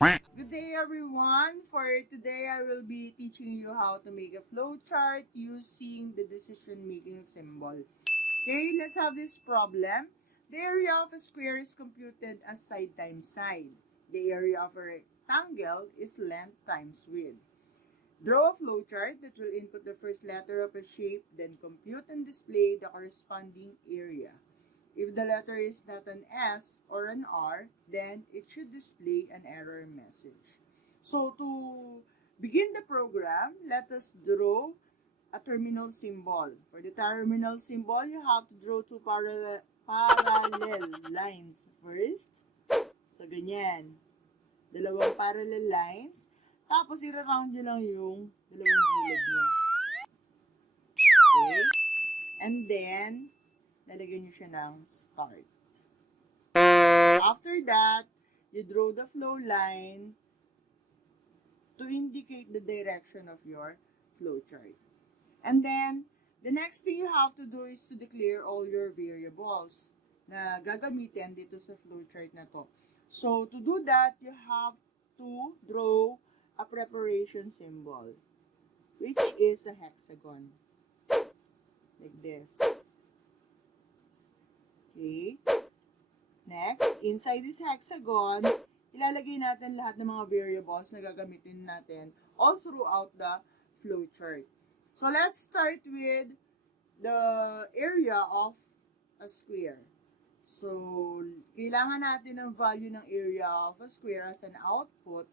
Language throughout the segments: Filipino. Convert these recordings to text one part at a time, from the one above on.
Good day everyone! For today, I will be teaching you how to make a flowchart using the decision making symbol. Okay, let's have this problem. The area of a square is computed as side times side. The area of a rectangle is length times width. Draw a flowchart that will input the first letter of a shape, then compute and display the corresponding area. If the letter is not an S or an R, then it should display an error message. So to begin the program, let us draw a terminal symbol. For the terminal symbol, you have to draw two parallel lines first. So ganyan. Dalawang parallel lines. Tapos i-round nyo lang yung dalawang gilid niya. Okay? And then, lalagyan nyo siya ng start. After that, you draw the flow line to indicate the direction of your flowchart. And then, the next thing you have to do is to declare all your variables na gagamitin dito sa flowchart na to. So, to do that, you have to draw a preparation symbol, which is a hexagon. Like this. Okay? Next, inside this hexagon, ilalagay natin lahat ng mga variables na gagamitin natin all throughout the flowchart. So, let's start with the area of a square. So, kailangan natin ng value ng area of a square as an output.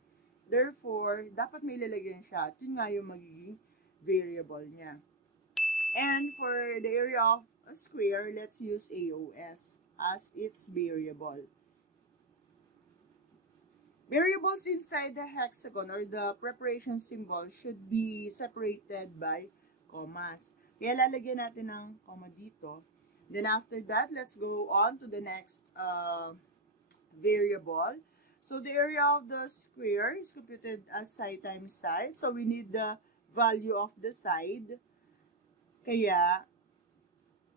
Therefore, dapat may lalagyan siya. At yun nga yung magiging variable niya. And for the area of a square, let's use AOS as its variable. Variables inside the hexagon or the preparation symbol should be separated by commas. Kaya lalagyan natin ng comma dito. Then after that, let's go on to the next variable. So the area of the square is computed as side times side. So we need the value of the side. Kaya,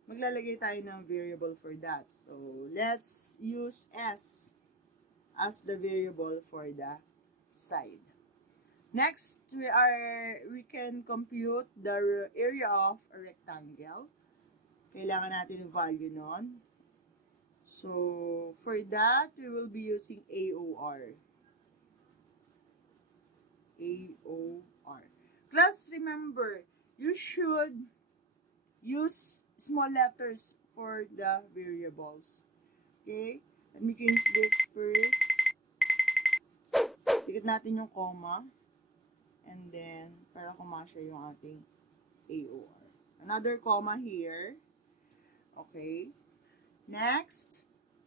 maglalagay tayo ng variable for that. So, let's use S as the variable for the side. Next, we can compute the area of a rectangle. Kailangan natin yung value nun. So, for that, we will be using AOR. AOR. Class, remember, you should use small letters for the variables. Okay? Let me change this first. Tikit natin yung comma. And then, para kumasya yung ating AOR. Another comma here. Okay. Next,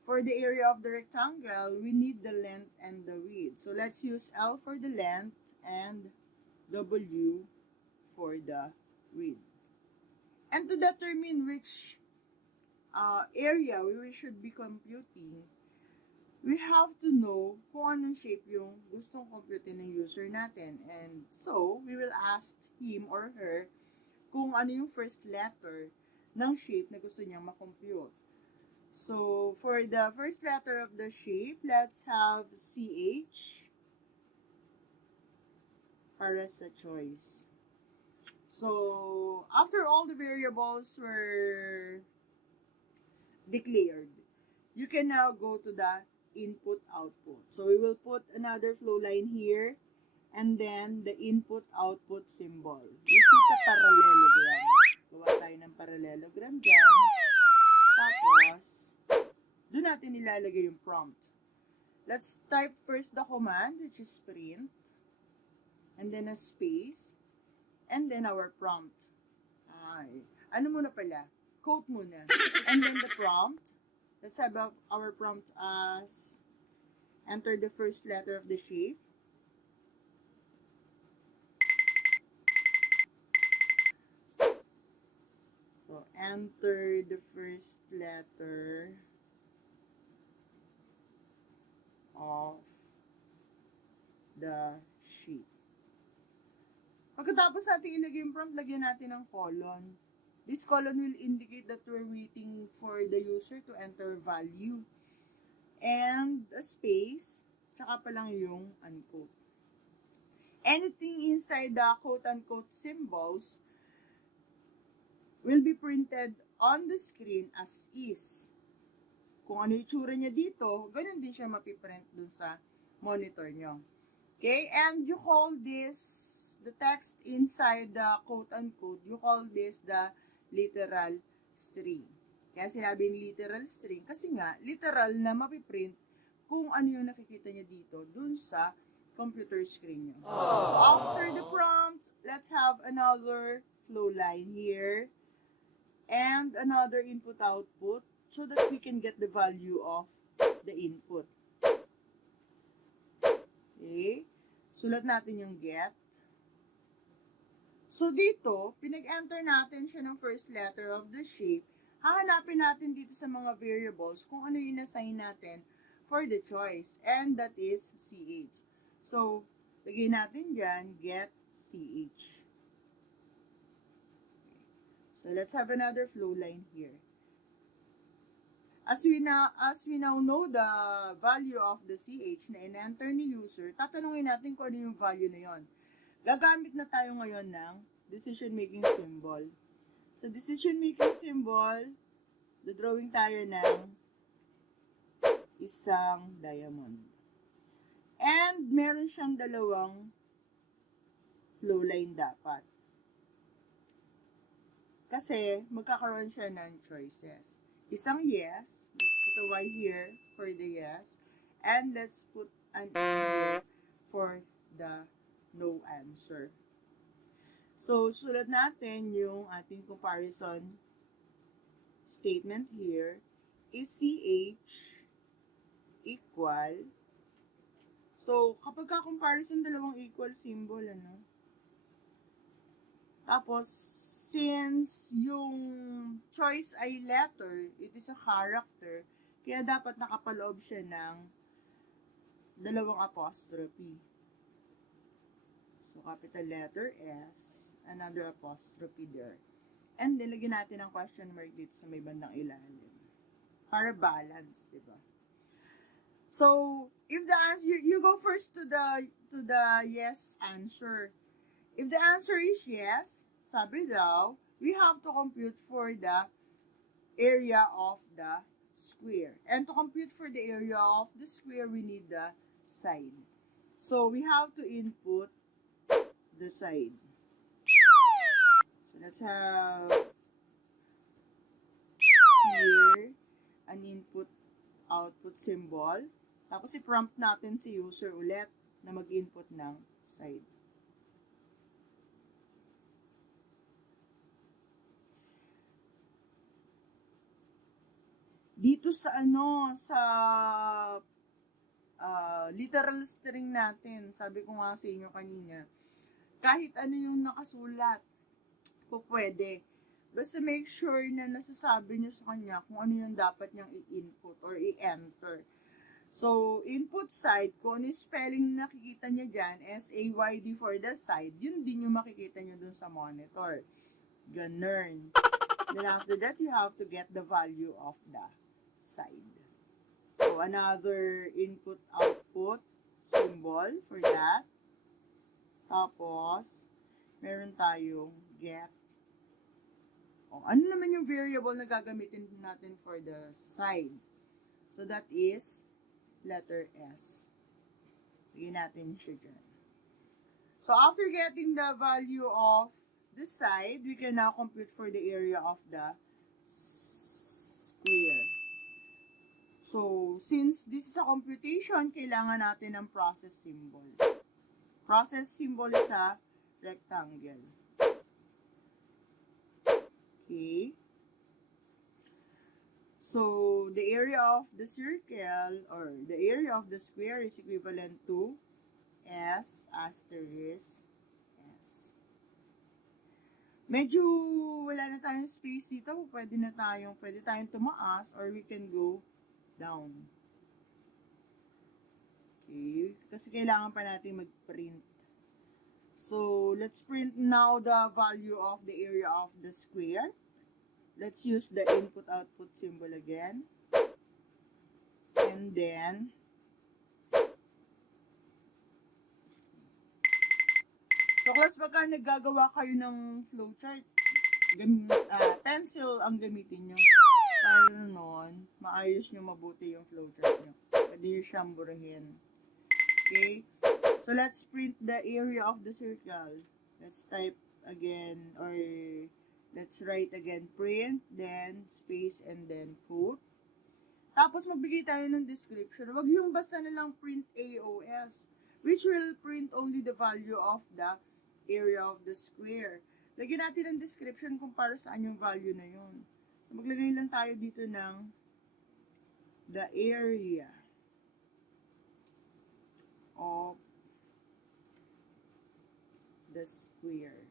for the area of the rectangle, we need the length and the width. So, let's use L for the length and W for the width. And to determine which area we should be computing, we have to know kung anong shape yung gustong computin ng user natin. And so, we will ask him or her kung ano yung first letter ng shape na gusto niyang makompute. So, for the first letter of the shape, let's have CH para sa choice. So, after all the variables were declared, you can now go to the input-output. So, we will put another flow line here, and then the input-output symbol, which is a parallelogram. Gawa tayo ng parallelogram dyan. Tapos, doon natin ilalagay yung prompt. Let's type first the command, which is print, and then a space, and then our prompt. Ano muna pala? Quote muna. And then the prompt. Let's have our prompt as enter the first letter of the shape. So, enter the first letter of the shape. Pagkatapos natin ilagay yung prompt, lagyan natin ng colon. This colon will indicate that we're waiting for the user to enter value. And a space tsaka pa lang yung unquote. Anything inside the quote-unquote symbols will be printed on the screen as is. Kung ano yung tsura niya dito, ganun din siya mapiprint dun sa monitor nyo. Okay, and you call this, the text inside the quote-unquote, you call this the literal string. Kaya sinabing literal string, kasi nga, literal na mapiprint kung ano yung nakikita niya dito dun sa computer screen nyo. So after the prompt, let's have another flow line here and another input-output so that we can get the value of the input. Okay? Sulat natin yung get. So dito, pinag-enter natin siya ng first letter of the shape. Hahanapin natin dito sa mga variables kung ano yung assign natin for the choice. And that is CH. So, lagay natin dyan, get CH. So, let's have another flow line here. As we now know the value of the CH na in-enter ni user, tatanungin natin kung ano yung value na yon. Gagamit na tayo ngayon ng decision-making symbol. Sa decision-making symbol, drawing tayo ng isang diamond. And meron siyang dalawang flow line dapat. Kasi magkakaroon siya ng choices. Isang yes, let's put a Y here for the yes, and let's put an A here for the no answer. So, sulat natin yung ating comparison statement here is CH equal. So, kapag ka-comparison, dalawang equal symbol, ano? Tapos, since yung choice ay letter, it is a character, kaya dapat nakapaloob siya ng dalawang apostrophe. So, capital letter S, another apostrophe there. And nilagyan natin ang question mark dito sa may bandang ilalim. Para balance, di ba? So, if the answer, you go first to the yes answer. If the answer is yes, sabi daw, we have to compute for the area of the square. And to compute for the area of the square, we need the side. So, we have to input the side. So, let's have here an input-output symbol. Tapos, i-prompt natin si user ulit na mag-input ng side. Dito sa literal string natin, sabi ko nga sa inyo kanina, kahit ano yung nakasulat, po pwede. Basta make sure na nasasabi nyo sa kanya kung ano yung dapat niyang i-input or i-enter. So, input side, kung ano yung spelling na nakikita niya dyan, S-A-Y-D for the side, yun din yung makikita niyo dun sa monitor. Ganun. Then after that, you have to get the value of the side. So, another input-output symbol for that. Tapos, meron tayong get. O, ano naman yung variable na gagamitin natin for the side? So, that is letter S. Bigyan natin siya dyan. So, after getting the value of the side, we can now compute for the area of the square. So, since this is a computation, kailangan natin ng process symbol. Process symbol is a rectangle. Okay. So, the area of the circle or the area of the square is equivalent to S asterisk S. Medyo wala na tayong space dito. Pwede tayong tumaas or we can go down. Okay. Kasi kailangan pa natin mag-print. So, let's print now the value of the area of the square. Let's use the input-output symbol again. And then, So, class, pagka naggagawa kayo ng flowchart, pencil ang gamitin nyo. Para nun, maayos nyo mabuti yung flowchart nyo. Pwede nyo siyang burahin. Okay? So, let's print the area of the circle. Let's type again, or let's write again, print, then space, and then quote. Tapos, magbigay tayo ng description. Huwag yung basta na lang print AOS, which will print only the value of the area of the square. Lagyan natin ang description kung para saan yung value na yun. So, maglagay lang tayo dito ng the area of the square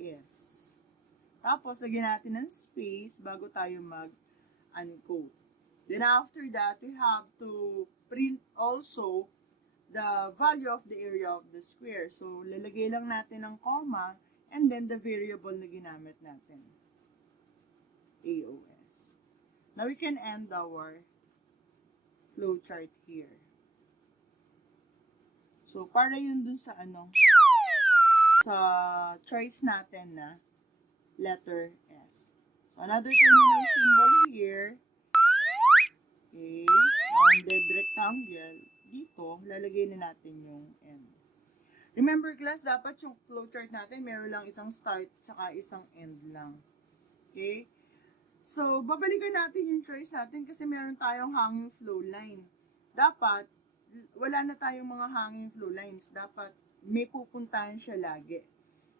is. Tapos, lagyan natin ng space bago tayo mag-uncode. Then, after that, we have to print also the value of the area of the square. So, lalagay lang natin ng comma and then the variable na ginamit natin. AOS. Now, we can end our flowchart here. So, para yun dun sa sa choice natin na letter S. So, another terminal symbol here. Okay. Rounded rectangle. Dito, lalagay na natin yung end. Remember, class, dapat yung flowchart natin, meron lang isang start tsaka isang end lang. Okay? So, babalikan natin yung choice natin kasi meron tayong hanging flow line. Dapat, wala na tayong mga hanging flow lines. Dapat, may pupuntahan siya lagi.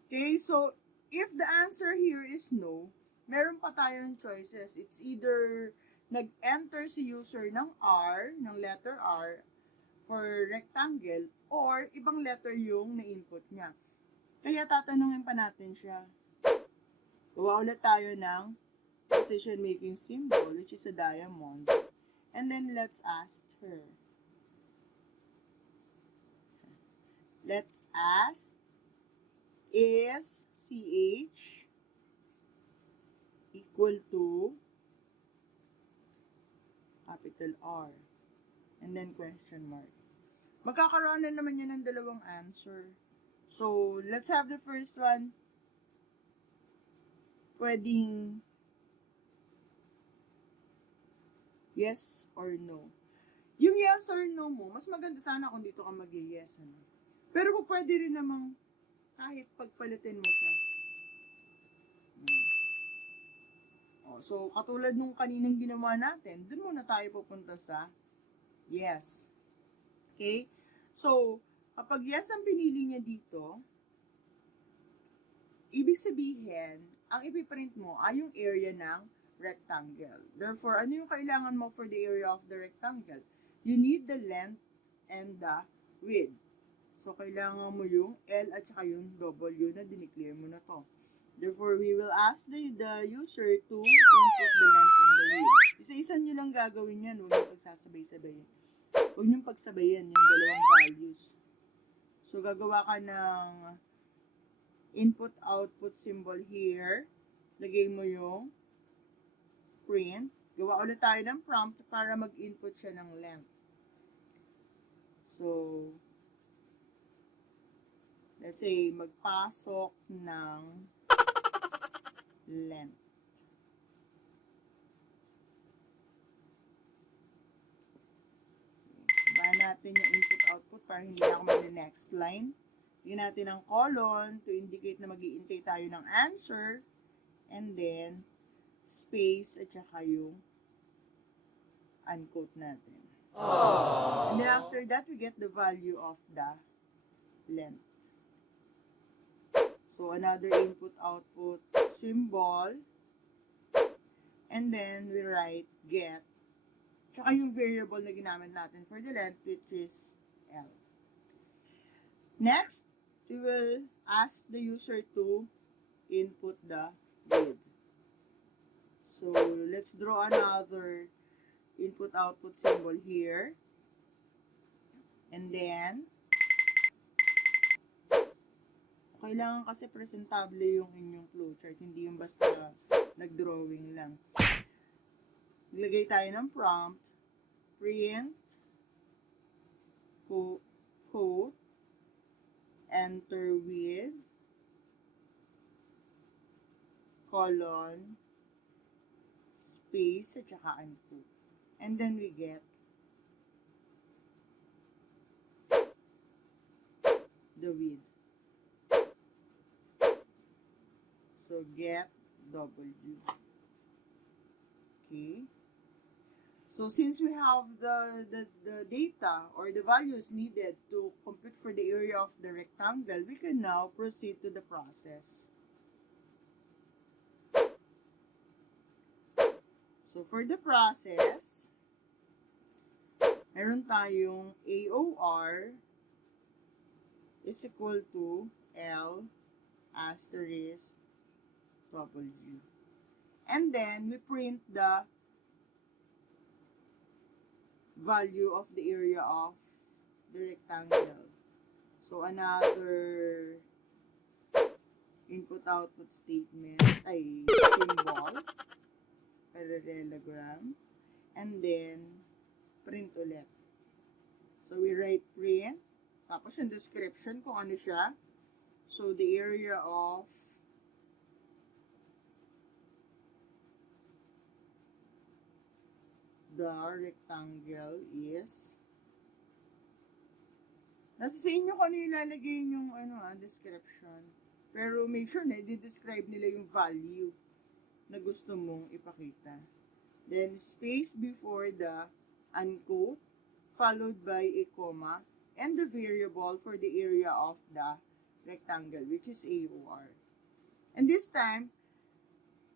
Okay? So, if the answer here is no, meron pa tayong choices. It's either nag-enter si user ng R, ng letter R, for rectangle, or ibang letter yung na-input niya. Kaya tatanungin pa natin siya. Gawa ulit tayo ng decision-making symbol, which is a diamond. And then, let's ask her. Let's ask, is CH equal to capital R? And then, question mark. Magkakaroon na naman yan ng dalawang answer. So, let's have the first one. Pwedeng yes or no. Yung yes or no mo, mas maganda sana kung dito ka mag-yes. Pero pwede rin namang kahit pagpalitin mo siya. So, katulad nung kaninang ginawa natin, dun muna tayo pupunta sa yes. Okay? So, kapag yes ang pinili niya dito, ibig sabihin, ang ipiprint mo ay yung area ng rectangle. Therefore, ano yung kailangan mo for the area of the rectangle? You need the length and the width. So, kailangan mo yung L at saka yung W na dineclare mo na to. Therefore, we will ask the user to input the length and the width. Isa-isa nyo lang gagawin yan. Huwag yung pagsasabay-sabayin. Huwag nyo pagsabayin yung dalawang values. So, gagawa ka ng input-output symbol here. Lagay mo yung print. Gawa ulit tayo ng prompt para mag-input siya ng length. So, let's say, magpasok ng length. Bahan natin yung input-output para hindi na ako mag-next line. Lagyan natin ang colon to indicate na mag-iintay tayo ng answer. And then, space at saka yung unquote natin. Aww. And then after that, we get the value of the length. So, another input-output symbol. And then, we write get. Tsaka yung variable na ginamit natin for the length, which is L. Next, we will ask the user to input the width. So, let's draw another input-output symbol here. And then, kailangan kasi presentable yung inyong flowchart, hindi yung basta nag-drawing lang. Maglagay tayo ng prompt, print, quote, enter with, colon, space, at saka uncode. And then we get the width. So, get W. Okay. So, since we have the data or the values needed to compute for the area of the rectangle, we can now proceed to the process. So, for the process, meron tayong AOR is equal to L asterisk W. And then, we print the value of the area of the rectangle. So, another input-output statement ay symbol, parallelogram, and then print ulit. So, we write print, tapos yung description kung ano siya. So, the area of the rectangle is, nasa sa inyo kung ano ilalagay yung description. Pero make sure na i-describe nila yung value na gusto mong ipakita. Then, space before the unquote, followed by a comma, and the variable for the area of the rectangle, which is AOR. And this time,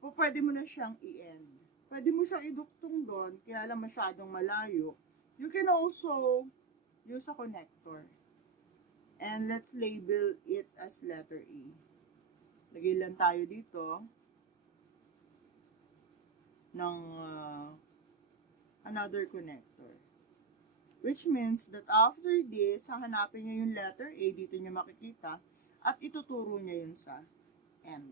pwede mo na siyang i-end. Pwede mo siyang iduktong doon, kaya lang masyadong malayo. You can also use a connector. And let's label it as letter A. Lagay lang tayo dito ng another connector. Which means that after this, hahanapin niya yung letter A, dito niya makikita, at ituturo niya yun sa end.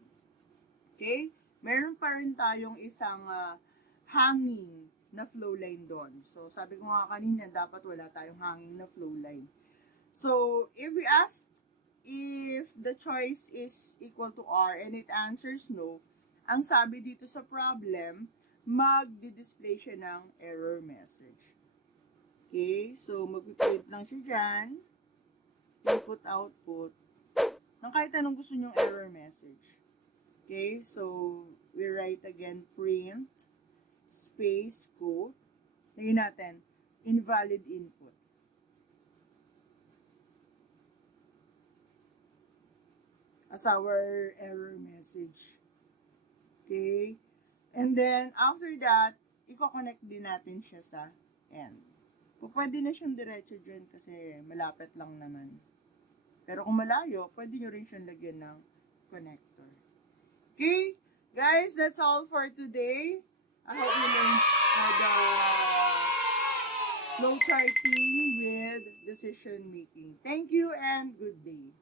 Okay? Meron pa rin tayong isang hanging na flow line doon. So, sabi ko nga kanina, dapat wala tayong hanging na flow line. So, if we ask if the choice is equal to R and it answers no, ang sabi dito sa problem, magdi-display siya ng error message. Okay? So, mag-print lang siya dyan. Input-output. Nang kahit anong gusto nyong error message. Okay, so we write again print space quote. Lagyan natin invalid input. As our error message. Okay, and then after that, i-connect din natin siya sa end. Pwede na siyang diretso dyan kasi malapit lang naman. Pero kung malayo, pwede nyo rin siyang lagyan ng connector. Okay, guys, that's all for today. I hope you learned the flowcharting with decision making. Thank you and good day.